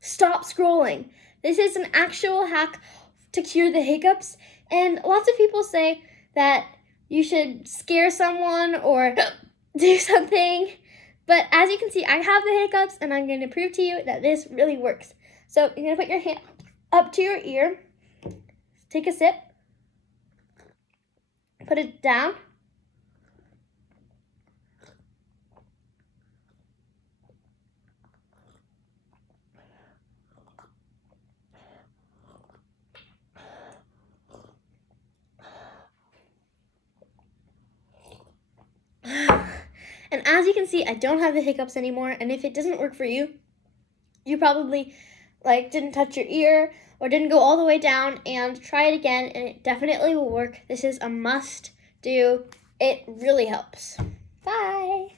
stop scrolling. This is an actual hack to cure the hiccups, and lots of people say that you should scare someone or do something, but as you can see, I have the hiccups, and I'm going to prove to you that this really works. So you're going to put your hand up to your ear, take a sip, put it down, and as you can see, I don't have the hiccups anymore. And if it doesn't work for you, you probably didn't touch your ear or didn't go all the way down, and try it again, and it definitely will work. This is a must do. It really helps. Bye.